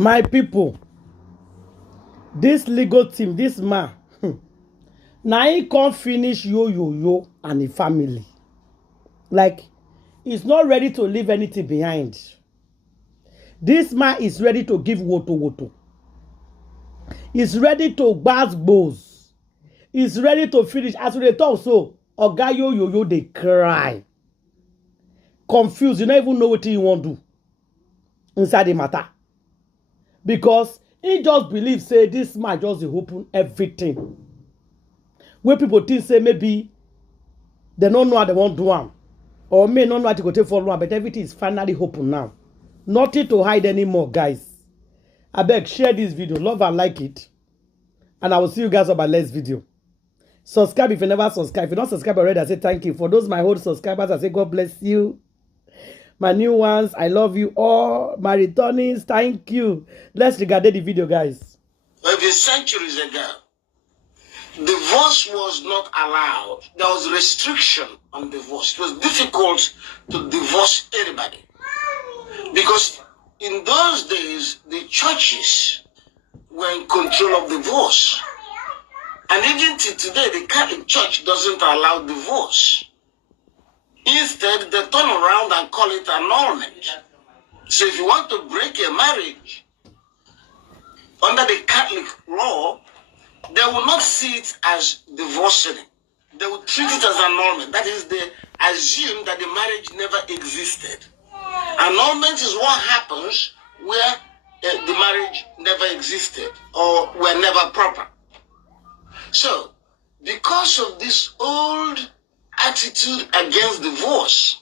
My people, this legal team, this man, now he can't finish yo and the family. Like, he's not ready to leave anything behind. This man is ready to give woto. He's ready to gbas. He's ready to finish. As they talk so, Oga yo, they cry. Confused. You don't even know what you want to do inside the matter. Because he just believes, say, this man just open everything. When people think, say, maybe they don't know how they want to do them. Or may not know how to go take for one, but everything is finally open now. Nothing to hide anymore, guys. I beg, share this video. Love and like it. And I will see you guys on my next video. Subscribe if you never subscribe. If you don't subscribe already, I say thank you. For those my old subscribers, I say God bless you. My new ones, I love you all. My returnees, thank you. Let's regard the video, guys. Maybe centuries ago, divorce was not allowed. There was restriction on divorce. It was difficult to divorce anybody. Because in those days, the churches were in control of divorce. And even today, the Catholic Church doesn't allow divorce. Instead, they turn around and call it annulment. So if you want to break a marriage, under the Catholic law, they will not see it as divorcing. They will treat it as annulment. That is, they assume that the marriage never existed. Annulment is what happens where the marriage never existed or were never proper. So, because of this old attitude against divorce,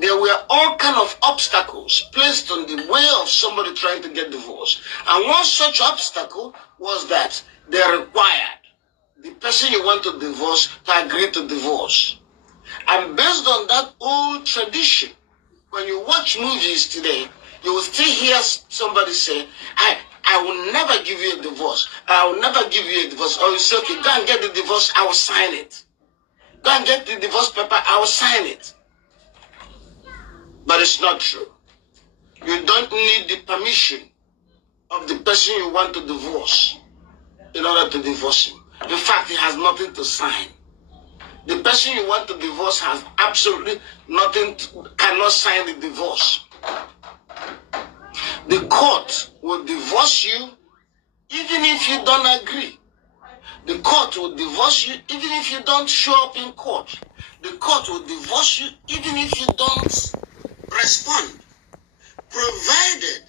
there were all kinds of obstacles placed on the way of somebody trying to get divorced. And one such obstacle was that they required the person you want to divorce to agree to divorce. And based on that old tradition, when you watch movies today, you will still hear somebody say, I will never give you a divorce. I will never give you a divorce. Or you say, okay, go and get the divorce, I will sign it. Go and get the divorce paper, I will sign it. But it's not true. You don't need the permission of the person you want to divorce in order to divorce him. In fact, he has nothing to sign. The person you want to divorce has absolutely nothing, cannot sign the divorce. The court will divorce you even if you don't agree. The court will divorce you even if you don't show up in court. The court will divorce you even if you don't respond, provided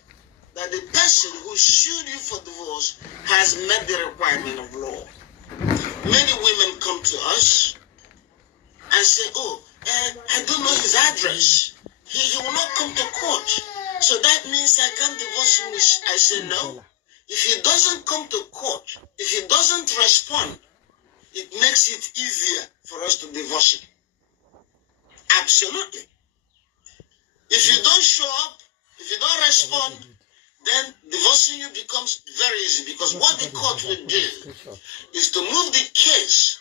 that the person who sued you for divorce has met the requirement of law. Many women come to us and say, oh, I don't know his address. He will not come to court. So that means I can't divorce him. I say no. If he doesn't come to court, if he doesn't respond, it makes it easier for us to divorce him. Absolutely. If you don't show up, if you don't respond, then divorcing you becomes very easy, because what the court will do is to move the case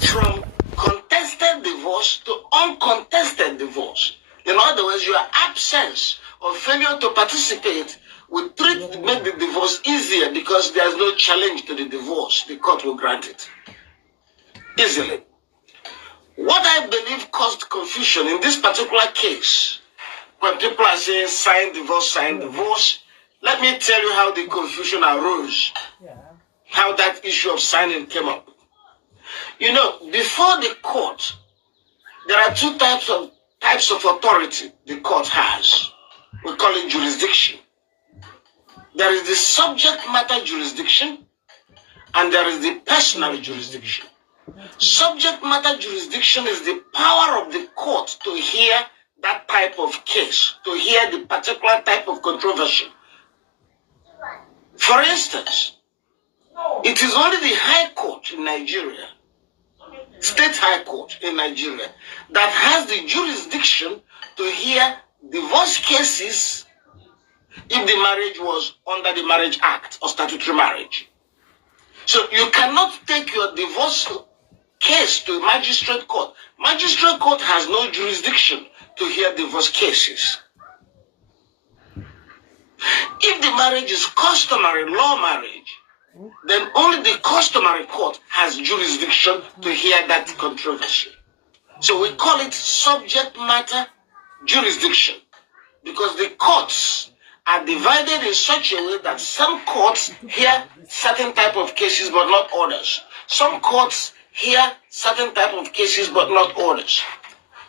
from contested divorce to uncontested divorce. In other words, your absence or failure to participate will make the divorce easier, because there's no challenge to the divorce. The court will grant it easily. What I believe caused confusion in this particular case, when people are saying sign divorce, let me tell you how the confusion arose, how that issue of signing came up. You know, before the court, there are two types of authority the court has. We call it jurisdiction. There is the subject matter jurisdiction, and there is the personal jurisdiction. Subject matter jurisdiction is the power of the court to hear that type of case, to hear the particular type of controversy. For instance, it is only the High Court in Nigeria, State High Court in Nigeria, that has the jurisdiction to hear divorce cases if the marriage was under the Marriage Act or statutory marriage. So you cannot take your divorce case to magistrate court. Magistrate court has no jurisdiction to hear divorce cases. marriage is customary law marriage, then only the customary court has jurisdiction to hear that controversy. So we call it subject matter jurisdiction, because the courts are divided in such a way that some courts hear certain type of cases but not others. Some courts hear certain type of cases but not others.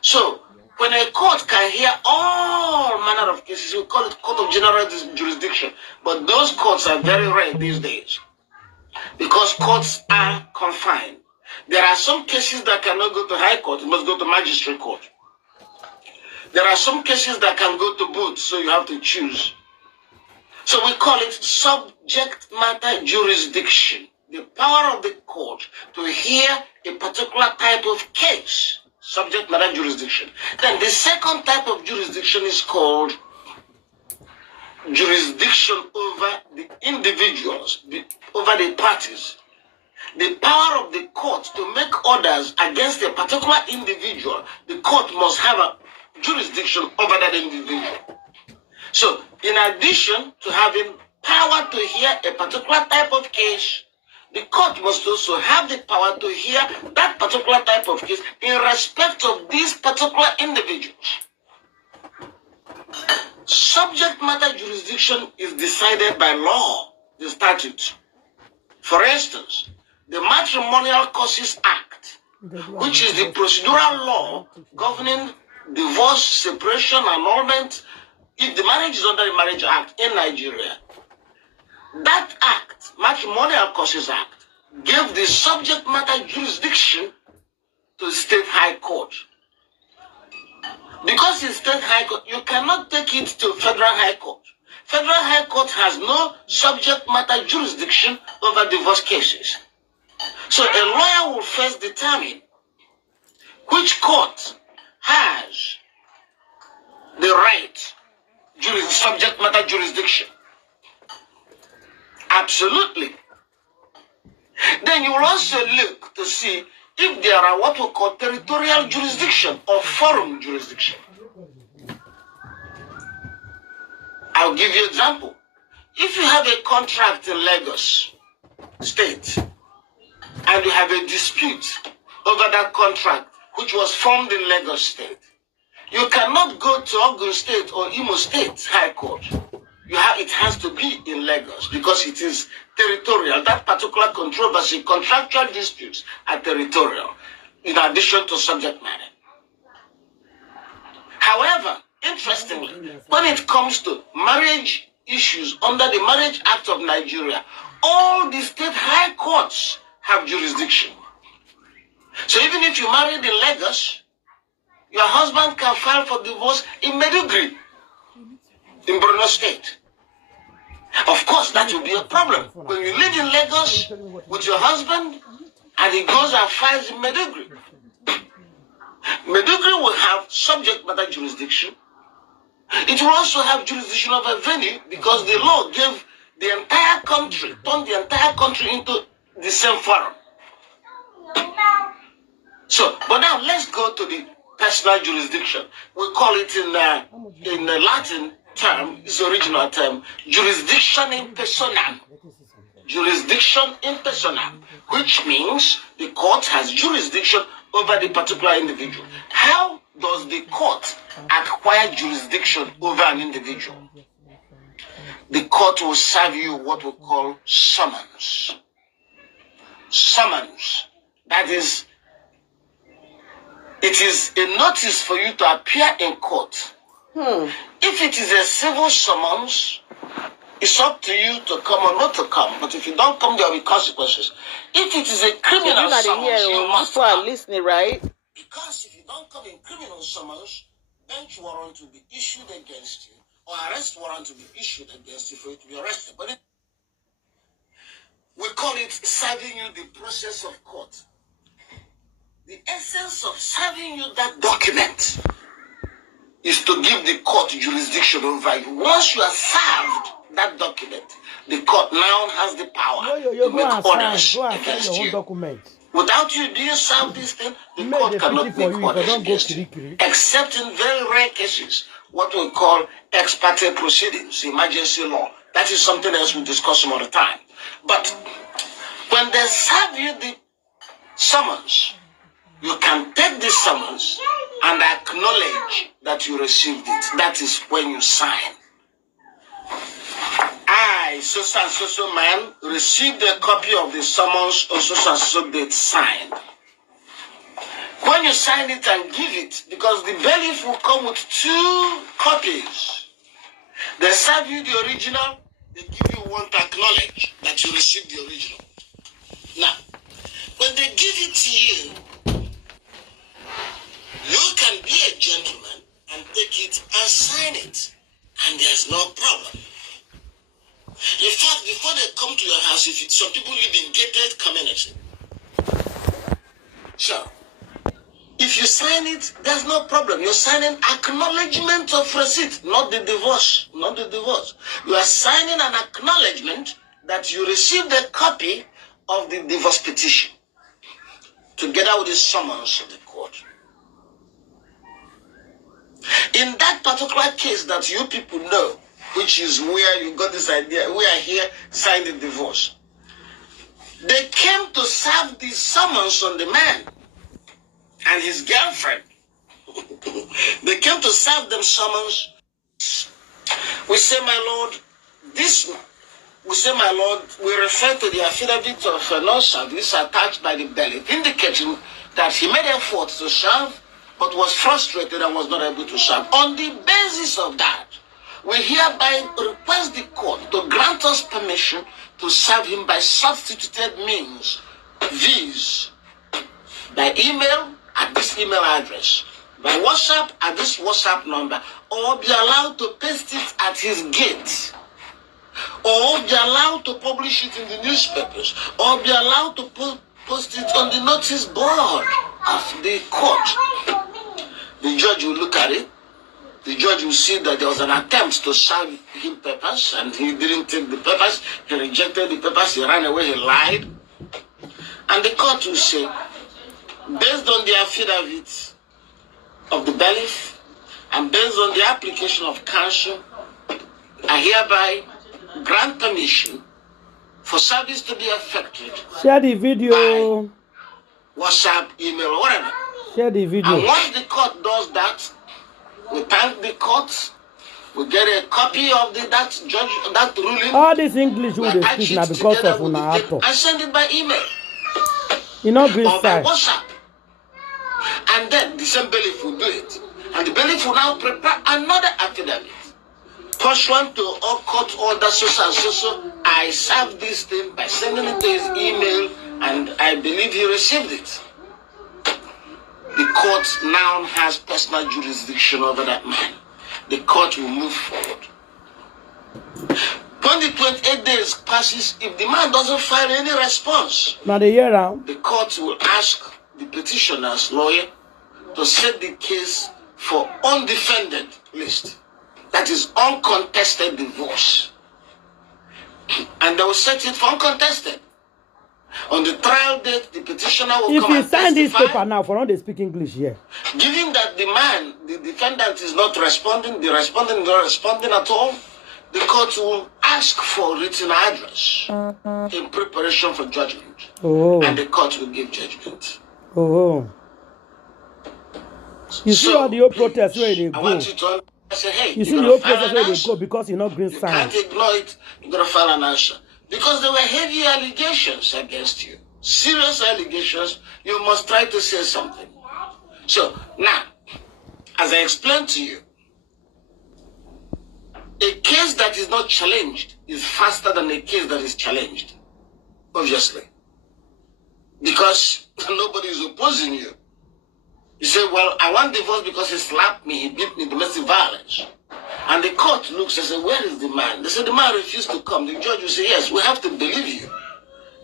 So when a court can hear all manner of cases, we call it court of general jurisdiction. But those courts are very rare these days because courts are confined. There are some cases that cannot go to high court, it must go to magistrate court. There are some cases that can go to both, so you have to choose. So we call it subject matter jurisdiction, the power of the court to hear a particular type of case, subject matter jurisdiction. Then the second type of jurisdiction is called jurisdiction over the individuals, over the parties. The power of the court to make orders against a particular individual, the court must have a jurisdiction over that individual. So, in addition to having power to hear a particular type of case, the court must also have the power to hear that particular type of case in respect of these particular individuals. Subject matter jurisdiction is decided by law, the statute. For instance, the Matrimonial Causes Act, which is the procedural law governing divorce, separation, annulment, if the marriage is under the Marriage Act in Nigeria. That act, Matrimonial Causes Act, gave the subject matter jurisdiction to the state high court. Because it's state high court, you cannot take it to federal high court. Federal high court has no subject matter jurisdiction over divorce cases. So a lawyer will first determine which court has the right subject matter jurisdiction. Absolutely. Then you will also look to see if there are what we call territorial jurisdiction or forum jurisdiction. I'll give you an example. If you have a contract in Lagos State and you have a dispute over that contract which was formed in Lagos State, you cannot go to Ogun State or Imo State High Court. It has to be in Lagos because it is territorial. That particular controversy, contractual disputes are territorial in addition to subject matter. However, interestingly, when it comes to marriage issues under the Marriage Act of Nigeria, all the state high courts have jurisdiction. So even if you married in Lagos, your husband can file for divorce in Maiduguri, in Borno State. Of course, that will be a problem. When you live in Lagos with your husband and he goes and files in Maiduguri, Maiduguri will have subject matter jurisdiction. It will also have jurisdiction of a venue because the law gave the entire country, turned the entire country into the same forum. So, but now let's go to the personal jurisdiction. We call it in the Latin term, its original term, jurisdiction in personam. Jurisdiction in personam, which means the court has jurisdiction over the particular individual. How does the court acquire jurisdiction over an individual? The court will serve you what we call summons. Summons. That is, it is a notice for you to appear in court. If it is a civil summons, it's up to you to come or not to come. But if you don't come, there will be consequences. If it is a criminal summons, you must come. Listening, right? Because if you don't come in criminal summons, bench warrant will be issued against you, or arrest warrant will be issued against you for you to be arrested. But we call it serving you the process of court. The essence of serving you that document is to give the court jurisdiction over you. Once you are served that document, the court now has the power to make orders against you. Document. Without you doing serve this thing, the court cannot make orders against you. Except in very rare cases, what we call ex parte proceedings, emergency law. That is something else we'll discuss some other time. But when they serve you the summons, you can take the summons and acknowledge that you received it. That is when you sign. I, so and so man, received a copy of the summons on so and so date signed. When you sign it and give it, because the bailiff will come with 2 copies. They serve you the original, they give you one to acknowledge that you received the original. Now, when they give it to you, you can be a gentleman and take it and sign it, and there's no problem. In fact, before they come to your house, some people live in gated community. So, if you sign it, there's no problem. You're signing acknowledgement of receipt, not the divorce. Not the divorce. You are signing an acknowledgement that you received a copy of the divorce petition, together with the summons of the court. In that particular case that you people know, which is where you got this idea, we are here, sign the divorce. They came to serve the summons on the man and his girlfriend. They came to serve them summons. We say, my lord, we refer to the affidavit of non-service attached by the bailiff, indicating that he made effort to serve, but was frustrated and was not able to serve. On the basis of that, we hereby request the court to grant us permission to serve him by substituted means, viz. By email at this email address, by WhatsApp at this WhatsApp number, or be allowed to paste it at his gate, or be allowed to publish it in the newspapers, or be allowed to post it on the notice board of the court. The judge will look at it. The judge will see that there was an attempt to serve him papers, and he didn't take the papers. He rejected the papers. He ran away. He lied. And the court will say, based on the affidavit of the bailiff and based on the application of counsel, I hereby grant permission for service to be effected. Share the video. By WhatsApp, email, or whatever. Share the video. And once the court does that, we thank the court. We get a copy of that ruling. All this English will they speak now because of una actor. And send it by email. You know, green or by side. WhatsApp. And then the same bailiff will do it. And the bailiff will now prepare another affidavit. Pursuant to all court orders, so, I served this thing by sending it to his email, and I believe he received it. The court now has personal jurisdiction over that man. The court will move forward. When the 28 days passes, if the man doesn't file any response, Now the year round. the court will ask the petitioner's lawyer to set the case for undefended list. That is uncontested divorce. And they will set it for uncontested. On the trial date, the petitioner will If come you and sign this testify. paper now, for not they speak English here. Given that the defendant is not responding, the respondent is not responding at all, the court will ask for written address in preparation for judgment. Oh. And the court will give judgment. Oh. You see all the old protests where they I go. want you to say, hey, You see you're the gonna old file protests an where they answer. go because you're not green You sign. can't ignore it. You're going to file an answer. Because there were heavy allegations against you. Serious allegations. You must try to say something. So, now, as I explained to you, a case that is not challenged is faster than a case that is challenged. Obviously. Because nobody is opposing you. You say, well, I want divorce because he slapped me, he beat me, domestic violence. And the court looks and says, where is the man? They say, the man refused to come. The judge will say, yes, we have to believe you.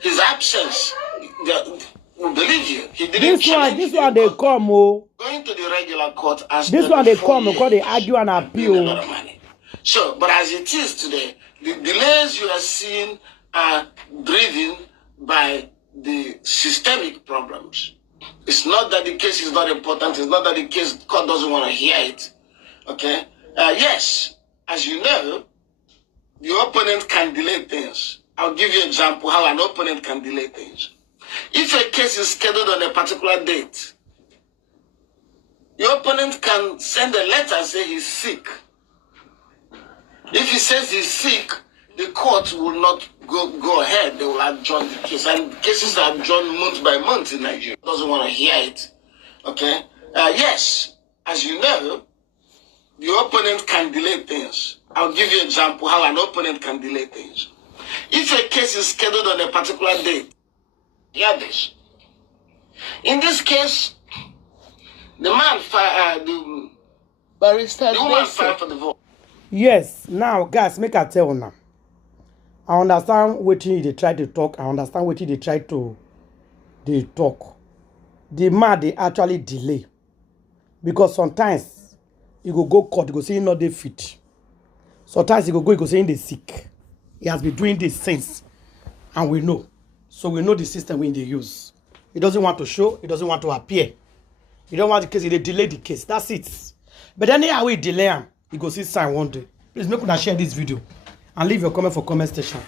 His absence, we believe you. He didn't This one they come, oh. Going to the regular court and This one they 4 come because they years argue and a appeal. lot of money. So, but as it is today, the delays you are seeing are driven by the systemic problems. It's not that the case is not important. It's not that the case court doesn't want to hear it. Okay? Yes, as you know, your opponent can delay things. I'll give you an example how an opponent can delay things. If a case is scheduled on a particular date, your opponent can send a letter and say he's sick. If he says he's sick, the court will not go ahead. They will adjourn the case. And cases are adjourned month by month in Nigeria. Doesn't want to hear it. Okay? Yes, as you know, your opponent can delay things. I'll give you an example how an opponent can delay things. If a case is scheduled on a particular date, hear this. In this case, the man the woman filed for divorce. Yes, now guys, make I tell now. I understand what they try to talk. I understand what they try to talk. The man they actually delay. Because sometimes you go court, you go say not they fit. Sometimes you go say they sick. He has been doing this since. And we know. So we know the system we they use. He doesn't want to show, he doesn't want to appear. He don't want the case, he delay the case. That's it. But anyhow we delay him, you go see sign one day. Please make una share this video and leave your comment for comment section.